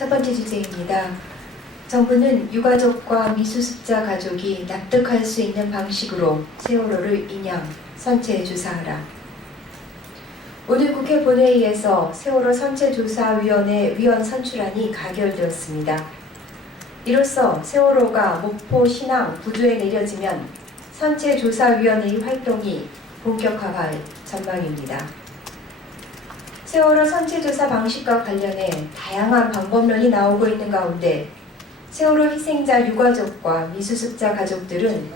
첫 번째 주제입니다. 정부는 유가족과 미수습자 가족이 납득할 수 있는 방식으로 세월호를 인양, 선체조사하라. 오늘 국회 본회의에서 세월호 선체조사위원회 위원 선출안이 가결되었습니다. 이로써 세월호가 목포, 신항, 부두에 내려지면 선체조사위원회의 활동이 본격화할 전망입니다. 세월호 선체조사 방식과 관련해 다양한 방법론이 나오고 있는 가운데 세월호 희생자 유가족과 미수습자 가족들은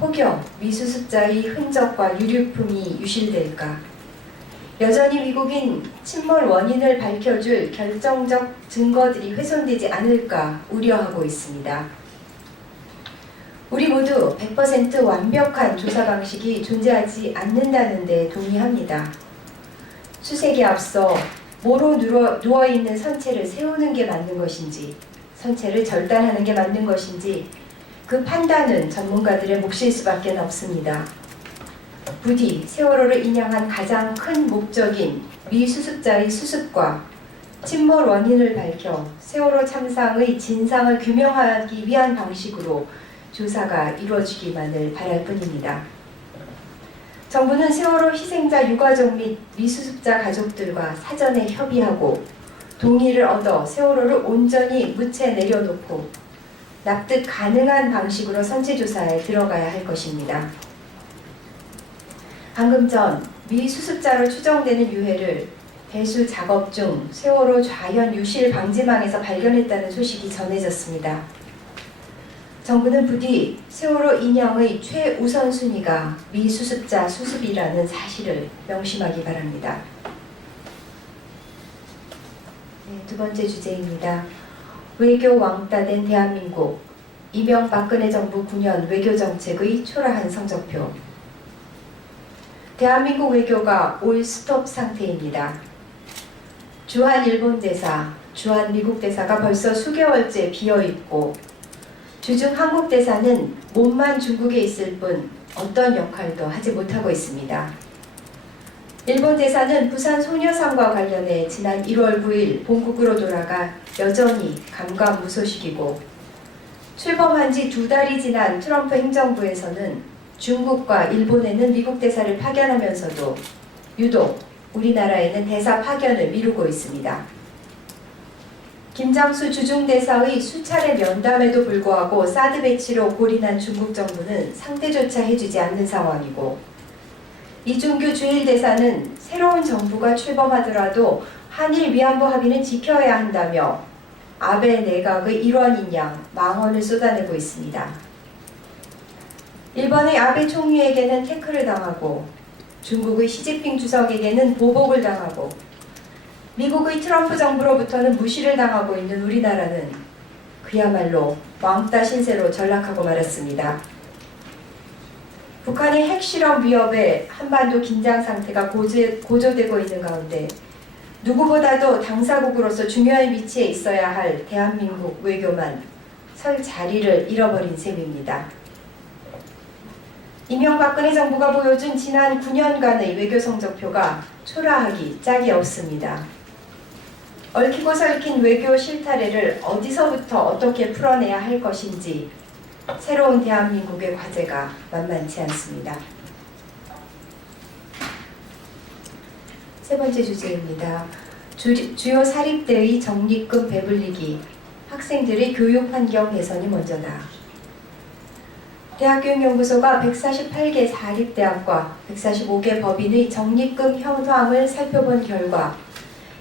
혹여 미수습자의 흔적과 유류품이 유실될까, 여전히 미국인 침몰 원인을 밝혀줄 결정적 증거들이 훼손되지 않을까 우려하고 있습니다. 우리 모두 100% 완벽한 조사 방식이 존재하지 않는다는 데 동의합니다. 수색에 앞서 모로 누워있는 선체를 세우는 게 맞는 것인지, 선체를 절단하는 게 맞는 것인지 그 판단은 전문가들의 몫일 수밖에 없습니다. 부디 세월호를 인양한 가장 큰 목적인 미수습자의 수습과 침몰 원인을 밝혀 세월호 참상의 진상을 규명하기 위한 방식으로 조사가 이루어지기만을 바랄 뿐입니다. 정부는 세월호 희생자 유가족 및 미수습자 가족들과 사전에 협의하고 동의를 얻어 세월호를 온전히 묻혀 내려놓고 납득 가능한 방식으로 선체조사에 들어가야 할 것입니다. 방금 전 미수습자로 추정되는 유해를 배수 작업 중 세월호 좌현 유실 방지망에서 발견했다는 소식이 전해졌습니다. 정부는 부디 세월호 인양의 최우선순위가 미수습자 수습이라는 사실을 명심하기 바랍니다. 두 번째 주제입니다. 외교 왕따된 대한민국, 이명박근혜 정부 9년 외교정책의 초라한 성적표. 대한민국 외교가 올 스톱 상태입니다. 주한 일본 대사, 주한 미국 대사가 벌써 수개월째 비어있고 주중 한국 대사는 몸만 중국에 있을 뿐 어떤 역할도 하지 못하고 있습니다. 일본 대사는 부산 소녀상과 관련해 지난 1월 9일 본국으로 돌아가 여전히 감감무소식이고, 출범한 지 2달이 지난 트럼프 행정부에서는 중국과 일본에는 미국 대사를 파견하면서도 유독 우리나라에는 대사 파견을 미루고 있습니다. 김장수 주중대사의 수차례 면담에도 불구하고 사드 배치로 골인한 중국 정부는 상대조차 해주지 않는 상황이고, 이준규 주일대사는 새로운 정부가 출범하더라도 한일 위안부 합의는 지켜야 한다며 아베 내각의 일원인 양 망언을 쏟아내고 있습니다. 일본의 아베 총리에게는 태클을 당하고 중국의 시진핑 주석에게는 보복을 당하고 미국의 트럼프 정부로부터는 무시를 당하고 있는 우리나라는 그야말로 왕따 신세로 전락하고 말았습니다. 북한의 핵실험 위협에 한반도 긴장 상태가 고조되고 있는 가운데 누구보다도 당사국으로서 중요한 위치에 있어야 할 대한민국 외교만 설 자리를 잃어버린 셈입니다. 이명박근혜 정부가 보여준 지난 9년간의 외교 성적표가 초라하기 짝이 없습니다. 얽히고 설킨 외교 실타래를 어디서부터 어떻게 풀어내야 할 것인지 새로운 대한민국의 과제가 만만치 않습니다. 세 번째 주제입니다. 주요 사립대의 적립금 배불리기, 학생들의 교육 환경 개선이 먼저다. 대학교육연구소가 148개 사립대학과 145개 법인의 적립금 현황을 살펴본 결과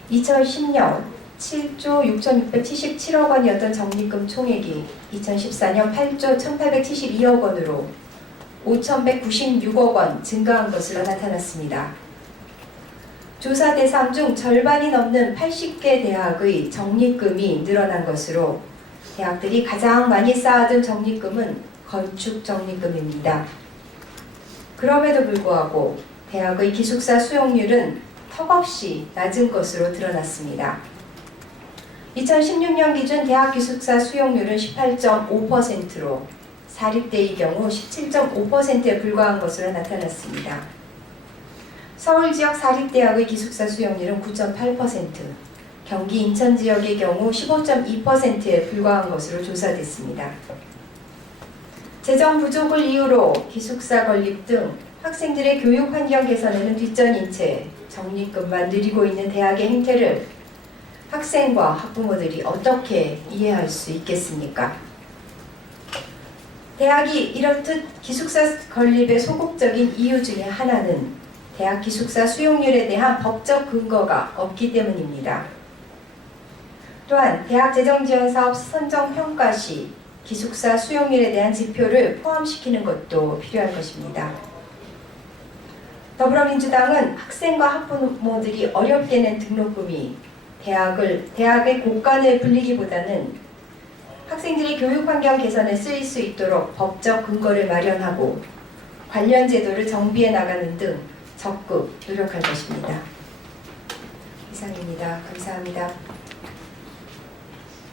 2010년 7조 6,677억 원이었던 적립금 총액이 2014년 8조 1,872억 원으로 5,196억 원 증가한 것으로 나타났습니다. 조사 대상 중 절반이 넘는 80개 대학의 적립금이 늘어난 것으로 대학들이 가장 많이 쌓아둔 적립금은 건축 적립금입니다. 그럼에도 불구하고 대학의 기숙사 수용률은 턱없이 낮은 것으로 드러났습니다. 2016년 기준 대학 기숙사 수용률은 18.5%로 사립대의 경우 17.5%에 불과한 것으로 나타났습니다. 서울 지역 사립대학의 기숙사 수용률은 9.8%, 경기 인천 지역의 경우 15.2%에 불과한 것으로 조사됐습니다. 재정 부족을 이유로 기숙사 건립 등 학생들의 교육 환경 개선에는 뒷전인 채 적립금만 누리고 있는 대학의 행태를 학생과 학부모들이 어떻게 이해할 수 있겠습니까? 대학이 이렇듯 기숙사 건립의 소극적인 이유 중에 하나는 대학 기숙사 수용률에 대한 법적 근거가 없기 때문입니다. 또한 대학 재정지원사업 선정평가 시 기숙사 수용률에 대한 지표를 포함시키는 것도 필요할 것입니다. 더불어민주당은 학생과 학부모들이 어렵게 낸 등록금이 대학의 곳간을 불리기보다는 학생들의 교육 환경 개선에 쓰일 수 있도록 법적 근거를 마련하고 관련 제도를 정비해 나가는 등 적극 노력할 것입니다. 이상입니다. 감사합니다.